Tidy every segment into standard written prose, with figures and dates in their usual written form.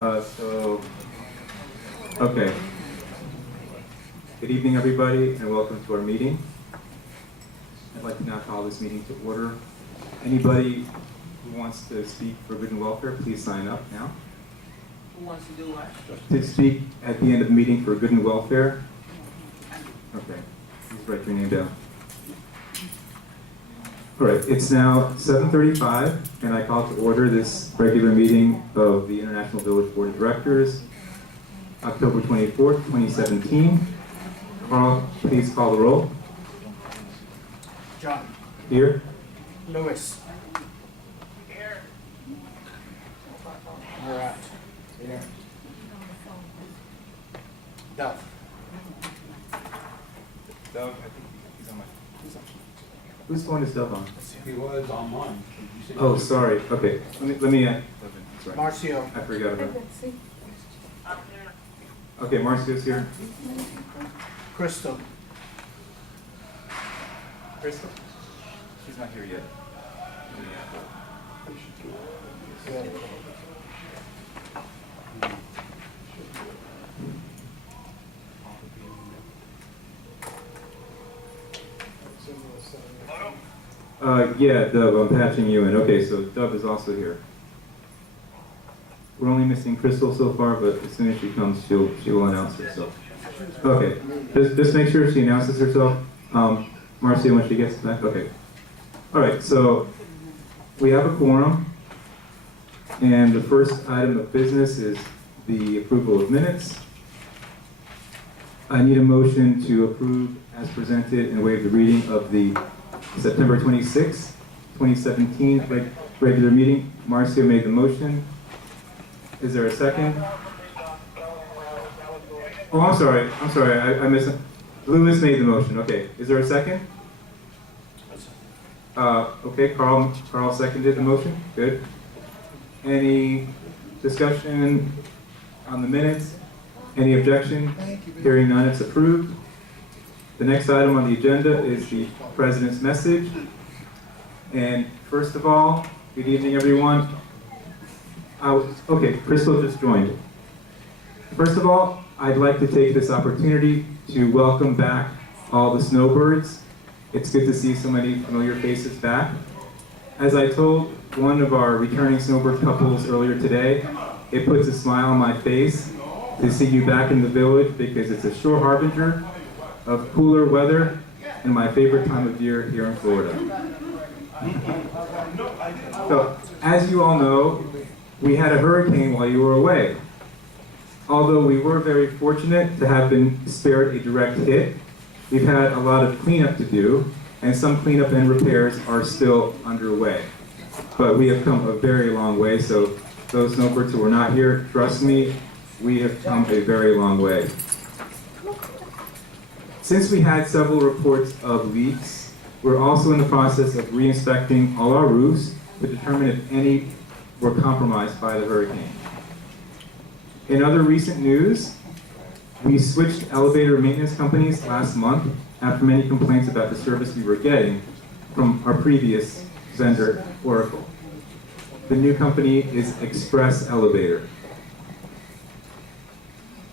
Okay. Good evening, everybody, and welcome to our meeting. I'd like to now call this meeting to order. Anybody who wants to speak for good and welfare, please sign up now. Who wants to do what? To speak at the end of the meeting for good and welfare. Okay, please write your name down. All right, it's now 7:35, and I call to order this regular meeting of the International Village Board of Directors, October 24th, 2017. Carl, please call the roll. John. Here. Lewis. Here. Murat. Here. Dove. Doug, I think he's on my... Whose phone is Doug on? He was on mine. Oh, sorry. Okay, let me sorry. Marcio. I forgot about it. Okay, Marcio's here. Crystal. Crystal? She's not here yet. Yeah, Dub, I'm patching you in. Okay, so Dub is also here. We're only missing Crystal so far, but as soon as she comes, she will announce herself. Okay, just make sure she announces herself. Marcia, when she gets back. Okay. All right, so we have a quorum, and the first item of business is the approval of minutes. I need a motion to approve as presented and waive the reading of the September 26, 2017 regular meeting. Marcia made the motion. Is there a second? Oh, I'm sorry, I missed it. Lewis made the motion, okay. Is there a second? Okay, Carl seconded the motion, good. Any discussion on the minutes? Any objection? Hearing none, it's approved. The next item on the agenda is the President's message. And first of all, good evening, everyone. Okay, Crystal just joined. First of all, I'd like to take this opportunity to welcome back all the snowbirds. It's good to see so many familiar faces back. As I told one of our returning snowbird couples earlier today, it puts a smile on my face to see you back in the village because it's a sure harbinger of cooler weather and my favorite time of year here in Florida. So, as you all know, we had a hurricane while you were away. Although we were very fortunate to have been spared a direct hit, we've had a lot of cleanup to do, and some cleanup and repairs are still underway. But we have come a very long way, so those snowbirds who are not here, trust me, we have come a very long way. Since we had several reports of leaks, we're also in the process of re-inspecting all our roofs to determine if any were compromised by the hurricane. In other recent news, we switched elevator maintenance companies last month after many complaints about the service we were getting from our previous vendor, Oracle. The new company is Express Elevator.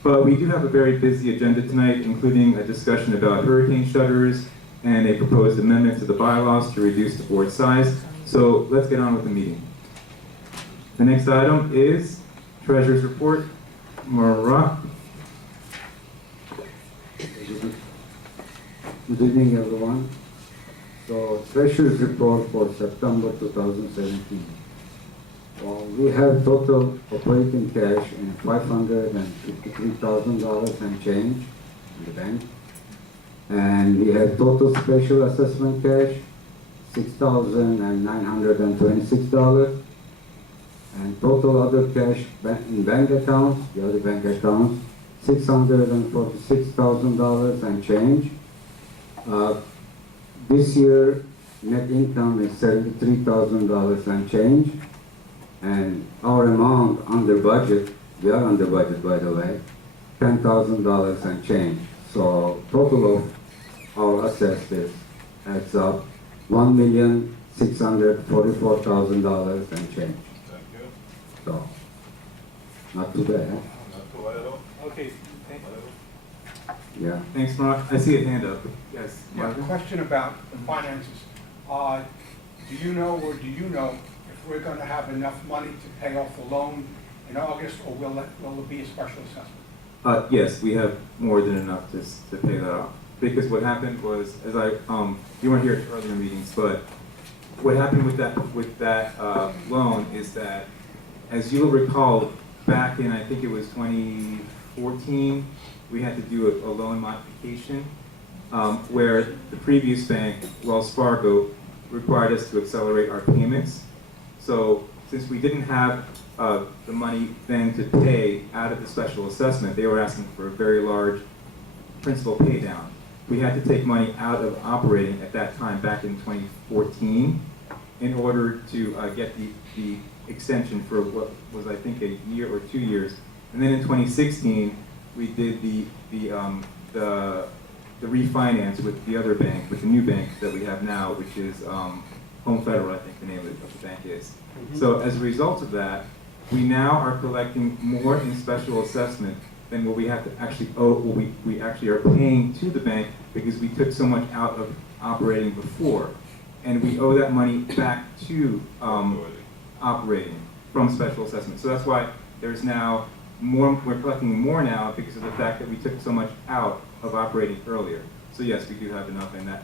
But we do have a very busy agenda tonight, including a discussion about hurricane shutters and a proposed amendment to the bylaws to reduce the board size. So let's get on with the meeting. The next item is Treasurer's Report. Murat. Good evening, everyone. So, Treasurer's Report for September 2017. We have total operating cash in $553,000 and change in the bank. And we have total special assessment cash, $6,926. And total other cash in bank accounts, the other bank accounts, $646,000 and change. This year, net income is $73,000 and change. And our amount under budget, we are under budget by the way, $10,000 and change. So total of our assets adds up $1,644,000 and change. So Not too bad, Okay. yeah. Thanks, Mark. I see a hand up. Yes, Yeah, Marvin? question about the finances. Do you know, or do you know if we're gonna have enough money to pay off the loan in August, or will it be a special assessment? Yes, we have more than enough to pay that off. Because what happened was, you weren't here at earlier meetings, but what happened with that loan is that, as you'll recall, back in, I think it was 2014, we had to do a loan modification, where the previous bank, Wells Fargo, required us to accelerate our payments. So since we didn't have the money then to pay out of the special assessment, they were asking for a very large principal pay down. We had to take money out of operating at that time, back in 2014, in order to get the extension for what was, I think, a year or 2 years. And then in 2016, we did the refinance with the other bank, with the new bank that we have now, which is Home Federal, I think the name of the bank is. So as a result of that, we now are collecting more in special assessment than what we have to actually owe, what we actually are paying to the bank, because we took so much out of operating before. And we owe that money back to operating from special assessment. So that's why there's now more, we're collecting more now because of the fact that we took so much out of operating earlier. So yes, we do have enough, and that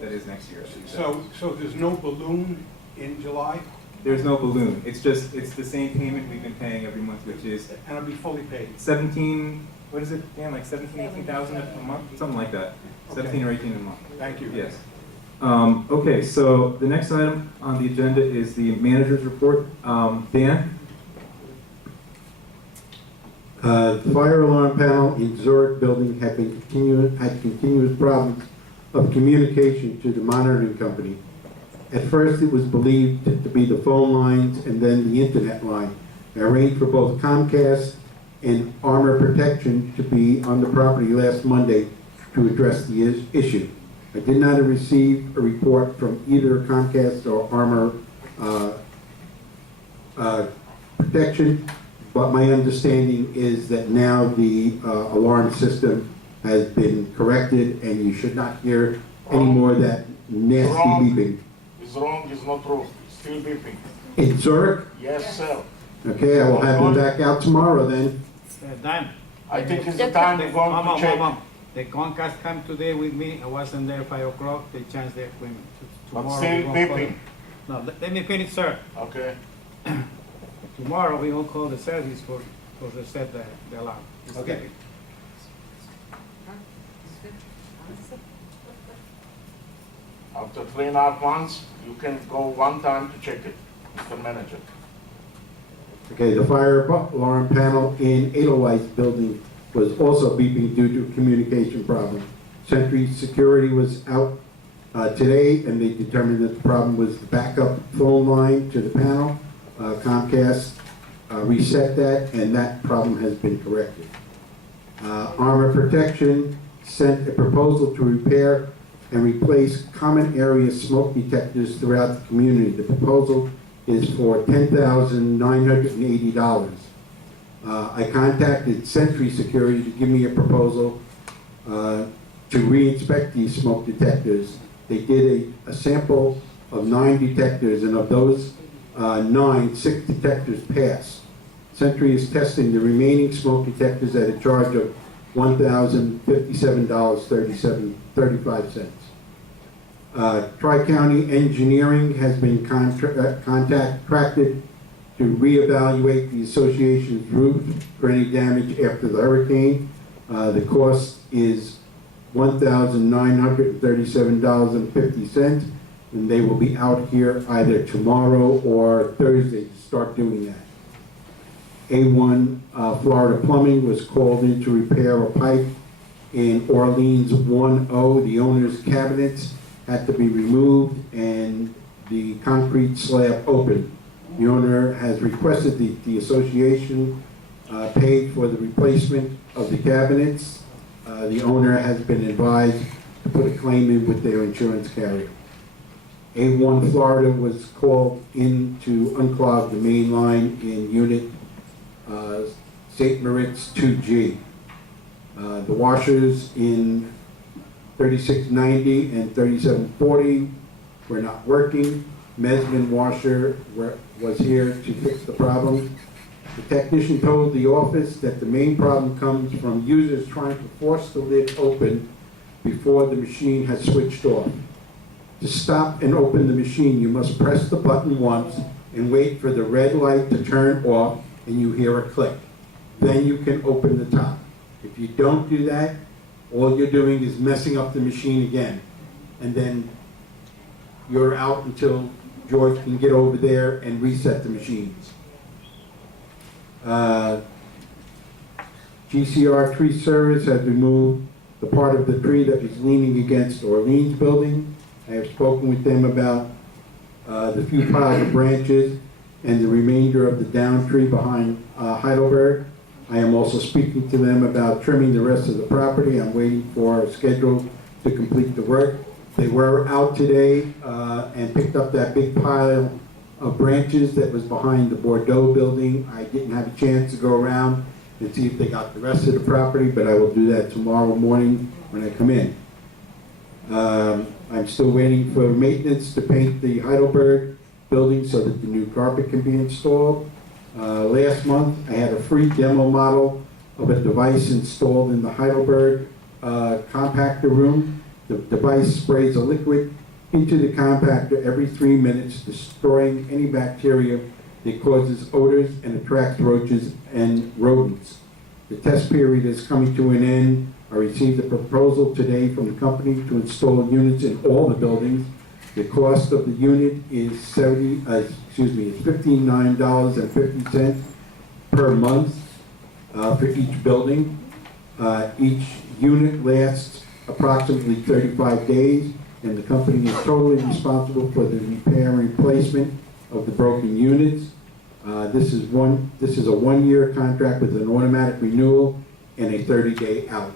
is next year. So there's no balloon in July, There's no balloon. It's the same payment we've been paying every month, which is and it'll be fully paid? 17, what is it, Dan, like 17, 18,000 a month? Something like that. 17 or 18 a month. Thank you. Yes. Okay, so the next item on the agenda is the manager's report. Dan? The fire alarm panel in Zurich building had continuous problems of communication to the monitoring company. At first, it was believed to be the phone lines and then the internet line. I arranged for both Comcast and Armor Protection to be on the property last Monday to address the issue. I did not receive a report from either Comcast or Armor Protection, but my understanding is that now the alarm system has been corrected and you should not hear any more of that nasty Wrong. beeping. It's wrong, it's not true. Still beeping. In Zurich? Yes, sir. Okay, I will have them back out tomorrow then. Dan, I think it's the time we're going to check. The Comcast came today with me, I wasn't there 5 o'clock, they changed the equipment. But Tomorrow still we gonna call beeping. it- No, let me finish, sir. Okay. Tomorrow we will call the service for reset the alarm. It's Okay. beeping. After 3.5 months, you can go one time to check it, Mr. Manager. Okay, the fire alarm panel in Edelweiss building was also beeping due to a communication problem. Sentry Security was out today, and they determined that the problem was the backup phone line to the panel. Comcast reset that, and that problem has been corrected. Armor Protection sent a proposal to repair and replace common area smoke detectors throughout the community. The proposal is for $10,980. I contacted Sentry Security to give me a proposal to re-inspect these smoke detectors. They did a sample of 9 detectors, and of those 9, 6 detectors passed. Sentry is testing the remaining smoke detectors at a charge of $1,057.35. Tri-County Engineering has been contracted to reevaluate the association's roof for any damage after the hurricane. The cost is $1,937.50, and they will be out here either tomorrow or Thursday to start doing that. A1 Florida Plumbing was called in to repair a pipe in Orleans 10. The owner's cabinets had to be removed and the concrete slab opened. The owner has requested the association paid for the replacement of the cabinets. The owner has been advised to put a claim in with their insurance carrier. A1 Florida was called in to unclog the main line in unit St. Moritz 2G. The washers in 3690 and 3740 were not working. Mesman washer was here to fix the problem. The technician told the office that the main problem comes from users trying to force the lid open before the machine has switched off. To stop and open the machine, you must press the button once and wait for the red light to turn off and you hear a click. Then you can open the top. If you don't do that, all you're doing is messing up the machine again. And then you're out until George can get over there and reset the machines. GCR Tree Service has removed the part of the tree that was leaning against Orleans Building. I have spoken with them about the few piles of branches and the remainder of the down tree behind Heidelberg. I am also speaking to them about trimming the rest of the property. I'm waiting for a schedule to complete the work. They were out today and picked up that big pile of branches that was behind the Bordeaux building. I didn't have a chance to go around and see if they got the rest of the property, but I will do that tomorrow morning when I come in. I'm still waiting for maintenance to paint the Heidelberg building so that the new carpet can be installed. Last month, I had a free demo model of a device installed in the Heidelberg compactor room. The device sprays a liquid into the compactor every 3 minutes, destroying any bacteria that causes odors and attracts roaches and rodents. The test period is coming to an end. I received a proposal today from the company to install units in all the buildings. The cost of the unit is $59.50 per month for each building. Each unit lasts approximately 35 days, and the company is totally responsible for the repair and replacement of the broken units. This is a one-year contract with an automatic renewal and a 30-day out.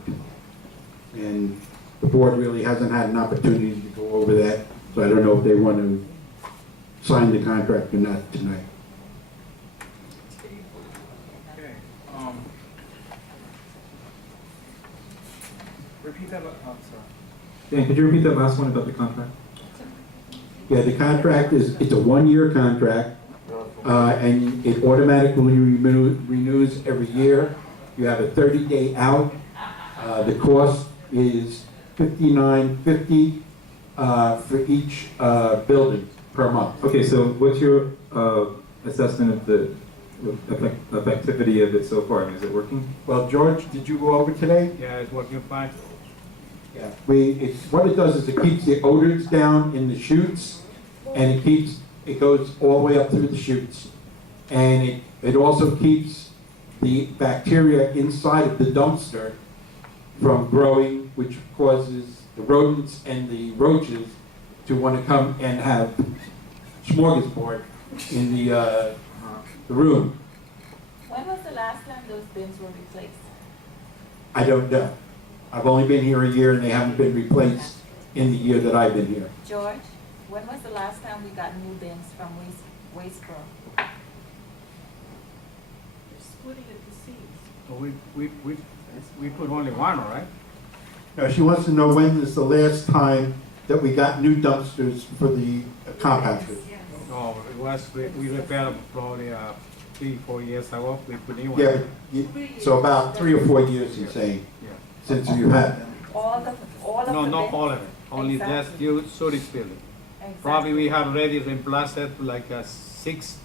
And the board really hasn't had an opportunity to go over that, so I don't know if they want to sign the contract or not tonight. Okay. Repeat that. I'm sorry. Dan, could you repeat that last one about the contract? Yeah, the contract it's a one-year contract, and it automatically renews every year. You have a 30-day out. The cost is $59.50 for each building per month. Okay, so what's your assessment of the effectivity of it so far? I mean, is it working? Well, George, did you go over today? Yeah, it's working fine. Yeah. What it does is it keeps the odors down in the chutes, and it goes all the way up through the chutes. And it also keeps the bacteria inside of the dumpster from growing, which causes the rodents and the roaches to want to come and have smorgasbord in the room. When was the last time those bins were replaced? I don't know. I've only been here a year and they haven't been replaced in the year that I've been here. George, when was the last time we got new bins from Waste Pro? Splitting at the seams. So we put only one, all right? Now, she wants to know when is the last time that we got new dumpsters for the compactors. No, it was, we repaired them probably 3-4 years ago. We put new one. Yeah, so about 3 or 4 years, he's saying, Yeah. since you had them. All of No, the not bins? all of it. Only just Exactly. you storage building. Exactly. Probably we have already replaced like six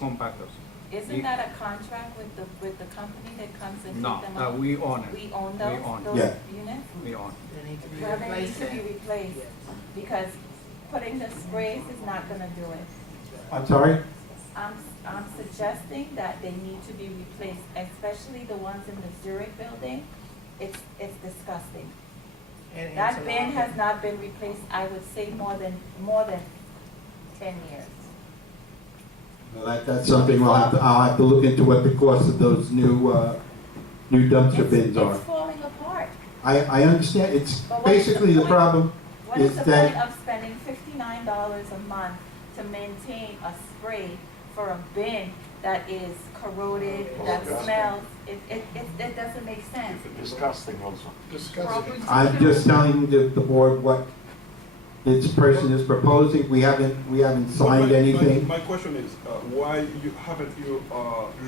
compactors. Isn't that a contract with the company that comes and No, take them out? we own it. We own We those, own it. those Yeah. units? We own. They need to be Well, they need replaced. to be replaced, because putting the sprays is not gonna do it. I'm sorry? I'm suggesting that they need to be replaced, especially the ones in the Zurich building. It's disgusting. And That it's a bin lot. has not been replaced, I would say more than 10 years. Well, that's something I'll have to look into what the cost of those new dumpster bins are. It's falling apart. I understand, it's But what is the basically the point? problem What is is the that point of spending $59 a month to maintain a spray for a bin that is corroded, that smells. It doesn't make sense. Disgusting also. Discuss. I'm just telling the board what this person is proposing. We haven't signed anything. My question is, why haven't you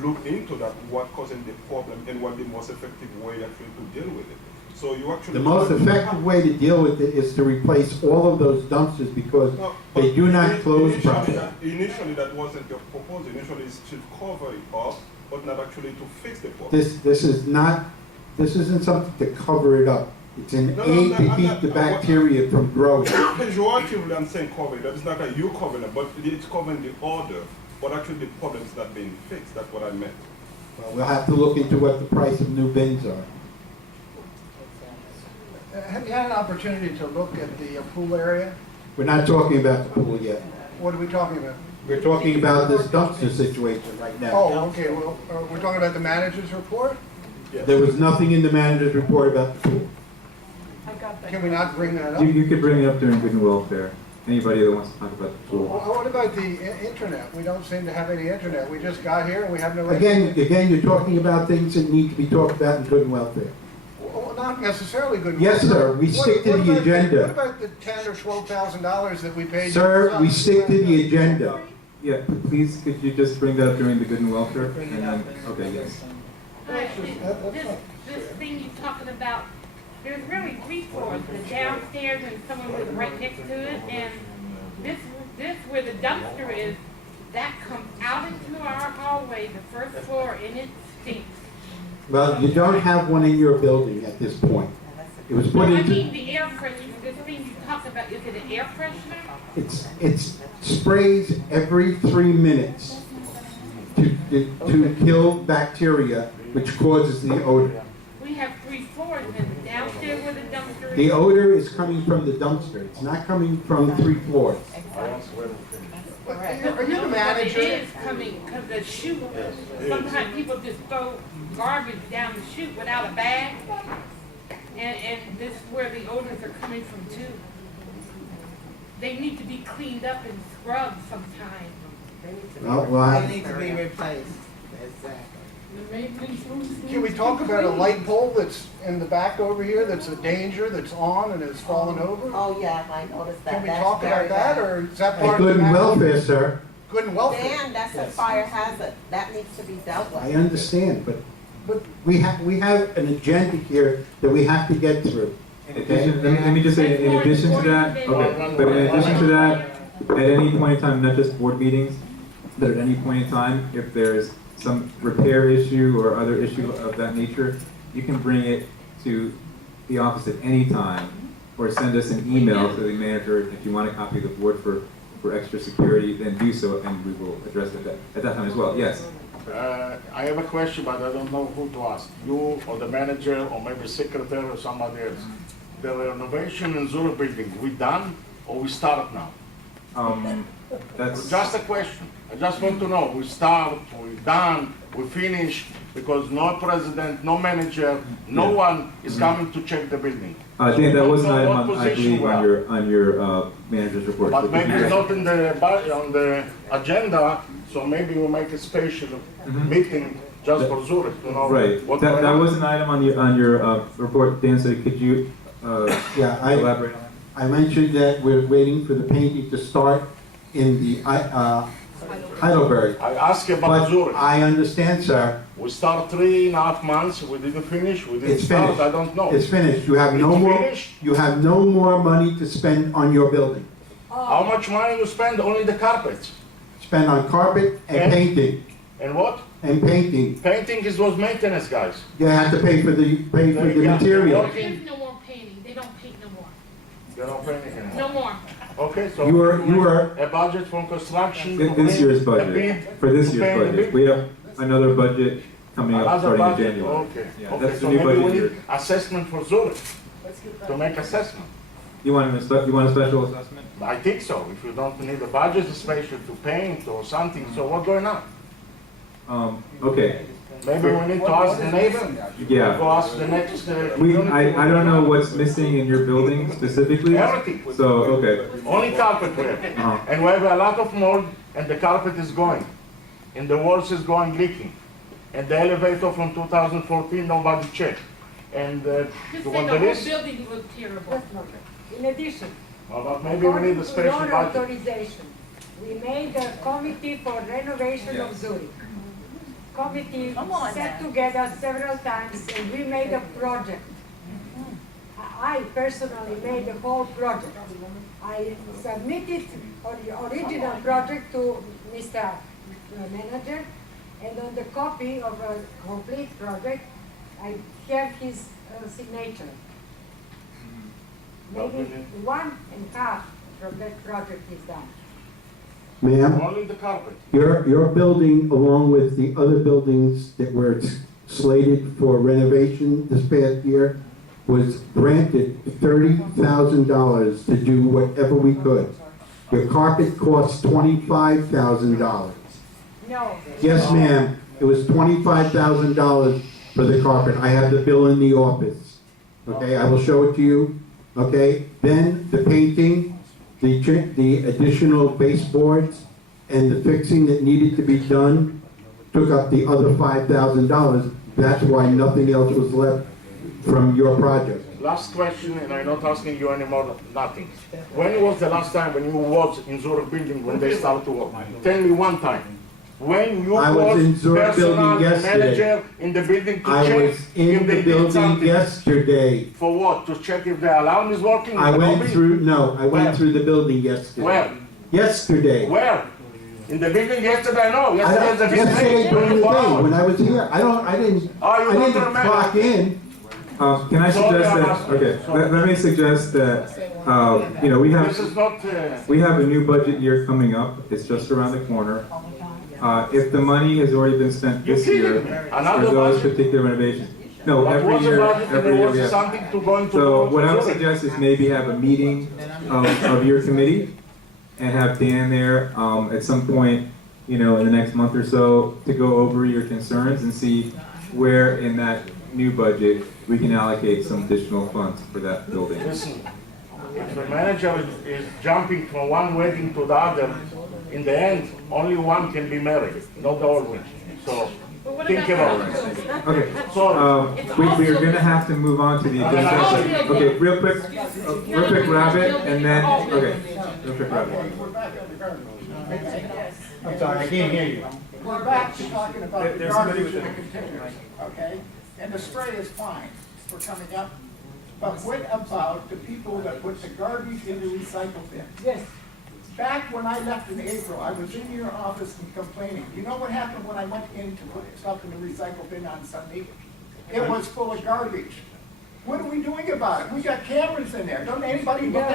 looked into that, what causing the problem and what the most effective way actually to deal with it? So you actually. The most effective way to deal with it is to replace all of those dumpsters because No, they do not close initially properly. Initially, that wasn't your proposal. Initially, it's to cover it up, but not actually to fix the problem. This isn't something to cover it up. It's an No, aid I'm to not- keep the bacteria from growing. Pejoratively, I'm saying cover it up. It's not that you covering it, but it's covering the order. But actually, the problem is not being fixed. That's what I meant. Well, we'll have to look into what the price of new bins are. Have you had an opportunity to look at the pool area? We're not talking about the pool yet. What are we talking about? We're talking about this dumpster situation right now. Oh, okay, well, we're talking about the manager's report? There was nothing in the manager's report about the pool. Can we not bring that up? You could bring it up during good and welfare. Anybody that wants to talk about the pool. Well, what about the internet? We don't seem to have any internet. We just got here and we have no. Again, you're talking about things that need to be talked about in good and welfare. Well, not necessarily good. Yes, sir. We stick to the agenda. What about the $10,000 or $12,000 that we paid? Sir, we stick to the agenda. Yeah, please, could you just bring that up during the good and welfare? And then, okay, yes. This thing you're talking about, there's really three floors, the downstairs and someone was right next to it, and this where the dumpster is, that comes out into our hallway, the first floor, and it stinks. Well, you don't have one in your building at this point. It was put I mean, into, the air freshener, this thing you talk about, is it an air freshener? it's sprays every 3 minutes to kill bacteria, which causes the odor. We have three floors, and downstairs where the dumpster is. The odor is coming from the dumpster. It's not coming from 3 floors. Are you the No, manager? It is coming, because the chute, sometimes people just throw garbage down the chute without a bag. And this is where the odors are coming from too. They need to be cleaned up and scrubbed sometime. Well, They need to be replaced. Exactly. Can we talk about a light pole that's in the back over here that's a danger, that's on and has fallen over? Oh, yeah, I noticed that. Can we That's talk about very that, bad. or is that at part of the? good and management? welfare, sir. Good and welfare. Dan, that's a fire hazard. That needs to be dealt with. I understand, but we have an agenda here that we have to get through. In addition, let me just say, in addition to that, okay, but in addition to that, at any point in time, not just board meetings, but at any point in time, if there's some repair issue or other issue of that nature, you can bring it to the office at any time, or send us an email to the manager. If you want a copy of the board for extra security, then do so, and we will address it at that time as well. Yes. I have a question, but I don't know who to ask. You or the manager or maybe secretary or somebody else. The renovation in Zurich building, we done or we start now? That's Just a question. I just want to know, we start, we done, we finish, because no president, no manager, no Yeah. one is coming to check the building. Dan, that was an Don't know item, what I position believe, we are. on your manager's report. But maybe it's not in on the agenda, so maybe we'll make a special meeting just for Zurich, to know. Right, what that going on. was an item on your report, Dan, so could you Yeah, elaborate on that? I mentioned that we're waiting for the painting to start in the Heidelberg. I asked about But Zurich. I understand, sir, We start 3.5 months, we didn't finish, we didn't it's start, finished. I don't know. It's finished. You have no It's more, finished? you have no more money to spend on your building. How much money you spend? Only the carpets. Spend on carpet and And? painting, And what? and painting. Painting is was maintenance, guys. You have to pay for the Yeah, material. There's no more painting, they don't paint no more, They don't pay anything. no more. Okay, so. You are- A budget for construction. This year's a budget, bid, for this to year's pay the budget. bid. We have another budget coming up Another starting in budget, January. okay. Yeah, Okay, that's the so new maybe we budget year. need assessment for Zurich, to make assessment. You want a special assessment? I think so. If you don't need a budget special to paint or something, so what's going on? Okay, Maybe we need to ask the neighbor? yeah. Go ask the next. I don't know what's missing in your building specifically, Everything. so, okay. Only carpet we have. Uh-huh. And we have a lot of mold and the carpet is going. and the walls is going leaking. And the elevator from 2014, nobody checked. And Just you say want the the whole list? building looked terrible. In addition, Well, but maybe we need a special your budget. authorization, we made a committee for renovation of Zurich. Committee Come on sat now. together several times and we made a project. I personally made the whole project. I submitted the original project to Mr. Manager, and on the copy of a complete project, I have his signature. Maybe 1.5 from that project is done. Ma'am, Only the carpet. your building, along with the other buildings that were slated for renovation this past year, was granted $30,000 to do whatever we could. Your carpet cost $25,000. No. Yes, ma'am, it was $25,000 for the carpet. I have the bill in the office. Okay, I will show it to you. Okay, then the painting, the additional baseboards, and the fixing that needed to be done took up the other $5,000. That's why nothing else was left from your project. Last question, and I'm not asking you anymore, nothing. When was the last time when you was in Zurich building when they started to work? Tell me one time. When you I was in Zurich personal building yesterday. manager in the building to I check was in if the they did building something. yesterday. For what? To check if the alarm is working? I in the went lobby? through, no, I Where? went through the building yesterday. Where? Yesterday. Where? In the building yesterday? I know. Yesterday's a big Yesterday day. during the 24 day, hours. when I was here, I didn't Oh, you don't clock remember? in. Can I Sorry, suggest I'm that, asking. okay, let me suggest that, you know, we This have, is not, we have a new budget year coming up, it's just around the corner. If the money has already been spent you this year kidding me? for Another those budget? particular renovations. No, What every was the year, budget and every there year we was have. something to go into. So what I would Zurich? suggest is maybe have a meeting of your committee and have Dan there, at some point, you know, in the next month or so, to go over your concerns and see where in that new budget we can allocate some additional funds for that building. Listen, if the manager is jumping from one wedding to the other, in the end, only one can be married, not the old one. So, But what think about about it. Okay, Sorry. we are gonna have to move on to the agenda. Okay, real quick, Rabbit, and then, okay, real quick, Rabbit. I'm sorry, I can't hear you. We're back to talking about the There's somebody garbage with and the containers, okay? And the spray is fine for coming up, but what about the people that put the garbage in the recycle bin? Yes. Back when I left in April, I was in your office and complaining. You know what happened when I went in to put stuff in the recycle bin on Sunday? It was full of garbage. What are we doing about it? We got cameras in there. Don't anybody look